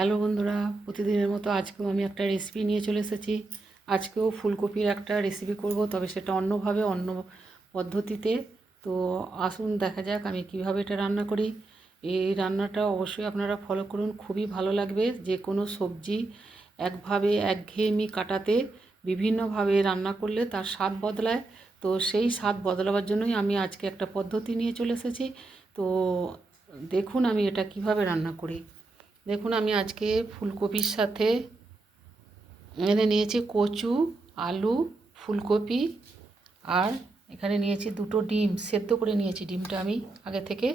Hello বন্ধুরা, প্রতিদিনের মতো আজকেও আমি একটা রেসিপি নিয়ে চলে এসেছি। আজকেও ফুলকপির একটা রেসিপি করব, তবে সেটা অন্যভাবে, অন্য পদ্ধতিতে। তো আসুন দেখা যাক আমি কিভাবে এটা রান্না করি। এই রান্নাটা অবশ্যই আপনারা ফলো করুন, খুবই ভালো লাগবে। যে কোনো সবজি একভাবে একঘেয়েমি কাটাতে বিভিন্নভাবে রান্না করলে তার স্বাদ বদলায়। তো সেই স্বাদ বদলাবার জন্যই আমি আজকে একটা পদ্ধতি নিয়ে চলে এসেছি। তো দেখুন আমি এটা কিভাবে রান্না করি। দেখুন আমি আজকে ফুলকপির সাথে এখানে নিয়েছি কচু, আলু, ফুলকপি, আর এখানে নিয়েছি দুটো ডিম, সেদ্ধ করে নিয়েছি ডিমটা আমি আগে থেকে।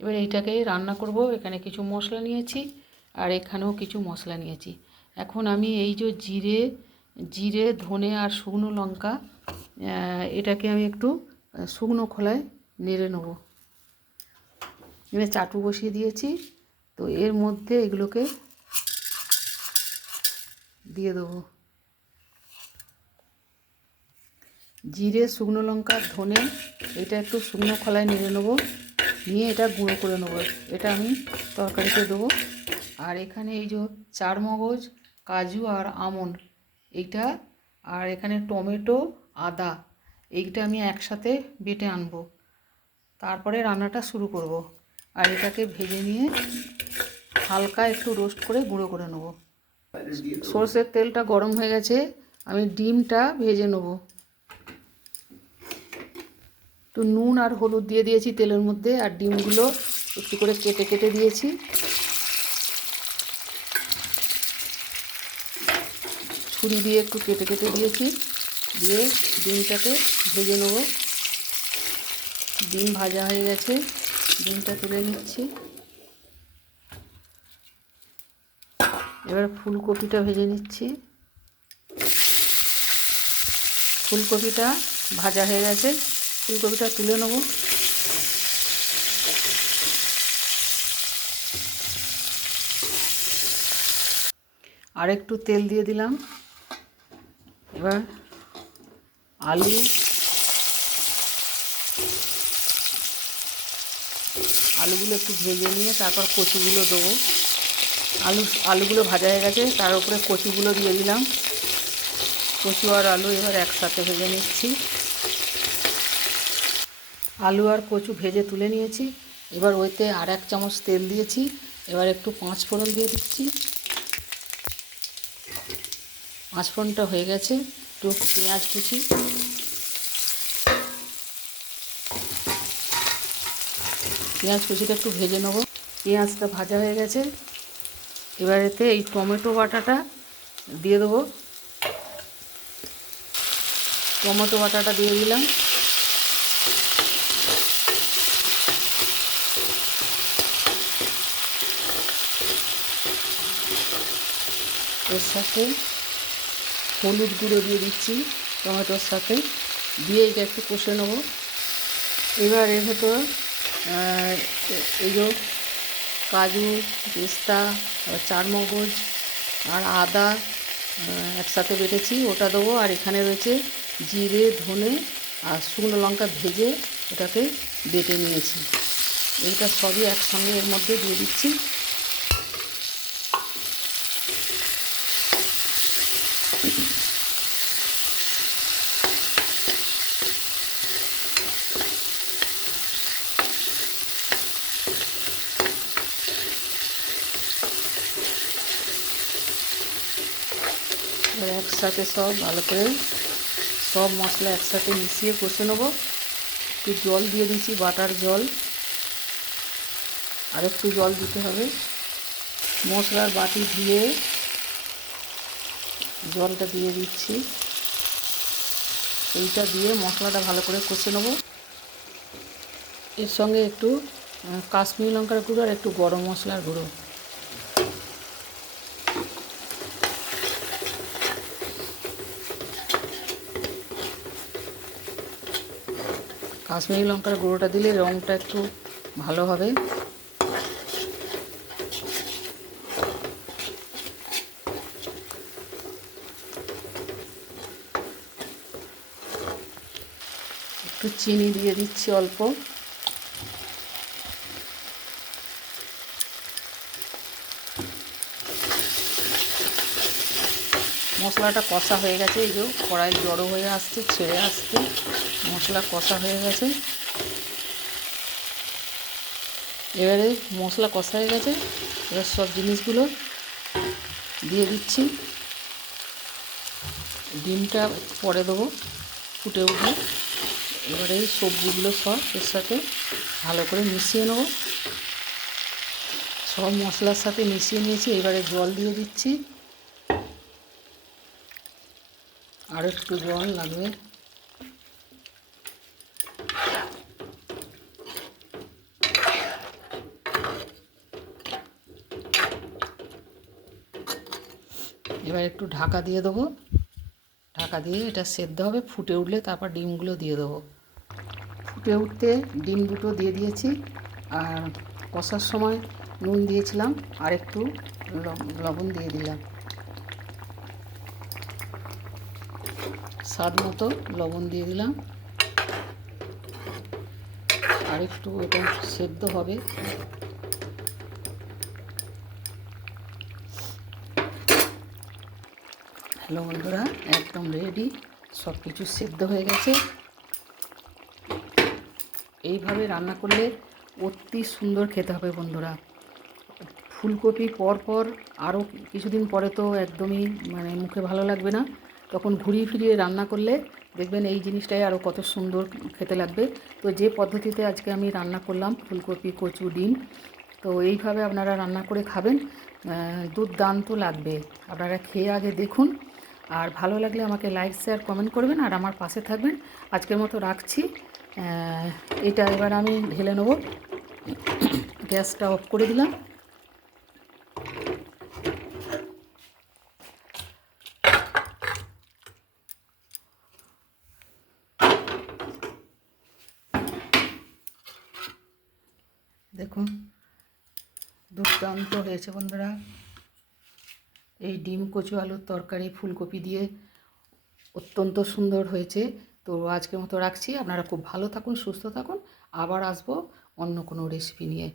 এবার এইটাকে রান্না করব। এখানে কিছু মশলা নিয়েছি আর এখানেও কিছু মশলা নিয়েছি। এখন আমি এই যে জিরে জিরে ধনে আর শুকনো লঙ্কা, এটাকে আমি একটু শুকনো খোলায় নেড়ে নেব। এখানে চাটু বসিয়ে দিয়েছি। তো এর মধ্যে এগুলোকে দিয়ে দেবো। জিরে, শুকনো লঙ্কা, ধনে, এটা একটু শুকনো খোলায় নেড়ে নেবো, নিয়ে এটা গুঁড়ো করে নেবো। এটা আমি তরকারিতে দেবো। আর এখানে এই যে চারমগজ, কাজু আর আমন্ড, এইটা, আর এখানে টমেটো, আদা, এইটা আমি একসাথে বেটে আনবো। তারপরে রান্নাটা শুরু করব। আর এটাকে ভেজে নিয়ে হালকা একটু রোস্ট করে গুঁড়ো করে নেবো। সরষের তেলটা গরম হয়ে গেছে, আমি ডিমটা ভেজে নেবো। একটু নুন আর হলুদ দিয়ে দিয়েছি তেলের মধ্যে, আর ডিমগুলো একটু করে কেটে কেটে দিয়েছি। ছুরি দিয়ে একটু কেটে কেটে দিয়েছি, দিয়ে ডিমটাকে ভেজে নেব। ডিম ভাজা হয়ে গেছে, ডিমটা তুলে নিচ্ছি। এবার ফুলকপিটা ভেজে নিচ্ছি। ফুলকপিটা ভাজা হয়ে গেছে, ফুলকপিটা তুলে নেব। আর একটু তেল দিয়ে দিলাম। এবার আলুগুলো একটু ভেজে নিয়ে তারপর কচুগুলো দেবো। আলুগুলো ভাজা হয়ে গেছে, তার উপরে কচুগুলো দিয়ে দিলাম। কচু আর আলু এবার একসাথে ভেজে নিচ্ছি। আলু আর কচু ভেজে তুলে নিয়েছি। এবার ওইতে আর 1 চামচ তেল দিয়েছি। এবার একটু 5 ফোড়ন দিয়ে দিচ্ছি। 5 ফোড়নটা হয়ে গেছে, একটু পেঁয়াজ কুচি, পেঁয়াজ কুচিটা একটু ভেজে নেব। পেঁয়াজটা ভাজা হয়ে গেছে, এবার এতে এই টমেটো বাটাটা দিয়ে দেবো। টমেটো বাটাটা দিয়ে দিলাম। এর সাথে হলুদ গুঁড়ো দিয়ে দিচ্ছি টমেটোর সাথে, দিয়ে এটা একটু কষে নেব। এবার এর ভেতর এই যে কাজু, পেস্তা, চারমগজ আর আদা একসাথে বেটেছি, ওটা দেবো। আর এখানে রয়েছে জিরে, ধনে আর শুকনো লঙ্কা ভেজে ওটাকে বেটে নিয়েছি। এইটা সবই একসঙ্গে এর মধ্যে দিয়ে দিচ্ছি। এবার একসাথে সব ভালো করে সব মশলা একসাথে মিশিয়ে কষে নেবো। একটু জল দিয়ে দিচ্ছি, বাটার জল, আর একটু জল দিতে হবে। মশলার বাটি ধুয়ে জলটা দিয়ে দিচ্ছি। এইটা দিয়ে মশলাটা ভালো করে কষে নেবো। এর সঙ্গে একটু কাশ্মীরি লঙ্কার গুঁড়ো আর একটু গরম মশলার গুঁড়ো। কাশ্মীরি লঙ্কার গুঁড়োটা দিলে রঙটা একটু ভালো হবে। একটু চিনি দিয়ে দিচ্ছি অল্প। মশলাটা কষা হয়ে গেছে, এই যে কড়াই জড়ো হয়ে আসছে, ছেড়ে আসছে, মশলা কষা হয়ে গেছে। এবারে মশলা কষা হয়ে গেছে, এবার সব জিনিসগুলো দিয়ে দিচ্ছি। ডিমটা পরে দেবো ফুটে উঠে। এবারে এই সবজিগুলো সব এর সাথে ভালো করে মিশিয়ে নেব। সব মশলার সাথে মিশিয়ে নিয়েছি, এবারে জল দিয়ে দিচ্ছি। আর একটু জল লাগবে। এবার একটু ঢাকা দিয়ে দেবো। ঢাকা দিয়ে এটা সেদ্ধ হবে, ফুটে উঠলে তারপর ডিমগুলো দিয়ে দেবো। ফুটে উঠতে ডিম দুটো দিয়ে দিয়েছি, আর কষার সময় নুন দিয়েছিলাম, আর একটু লবণ দিয়ে দিলাম, স্বাদ মতো লবণ দিয়ে দিলাম। আর একটু এটা সেদ্ধ হবে। হ্যালো বন্ধুরা, একদম রেডি, সব কিছু সেদ্ধ হয়ে গেছে। এইভাবে রান্না করলে অতি সুন্দর খেতে হবে বন্ধুরা। ফুলকপি পরপর আরও কিছুদিন পরে তো একদমই মানে মুখে ভালো লাগবে না, তখন ঘুরিয়ে ফিরিয়ে রান্না করলে দেখবেন এই জিনিসটাই আরও কত সুন্দর খেতে লাগবে। তো যে পদ্ধতিতে আজকে আমি রান্না করলাম ফুলকপি, কচু, ডিম, তো এইভাবে আপনারা রান্না করে খাবেন, দুর্দান্ত লাগবে। আপনারা খেয়ে আগে দেখুন, আর ভালো লাগলে আমাকে লাইক, শেয়ার, কমেন্ট করবেন, আর আমার পাশে থাকবেন। আজকের মতো রাখছি। এটা এবার আমি ঢেলে নেব। গ্যাসটা অফ করে দিলাম। দেখুন দুর্দান্ত হয়েছে বন্ধুরা। এই ডিম, কচু, আলুর তরকারি ফুলকপি দিয়ে অত্যন্ত সুন্দর হয়েছে। তো আজকের মতো রাখছি। আপনারা খুব ভালো থাকুন, সুস্থ থাকুন। আবার আসবো অন্য কোনো রেসিপি নিয়ে।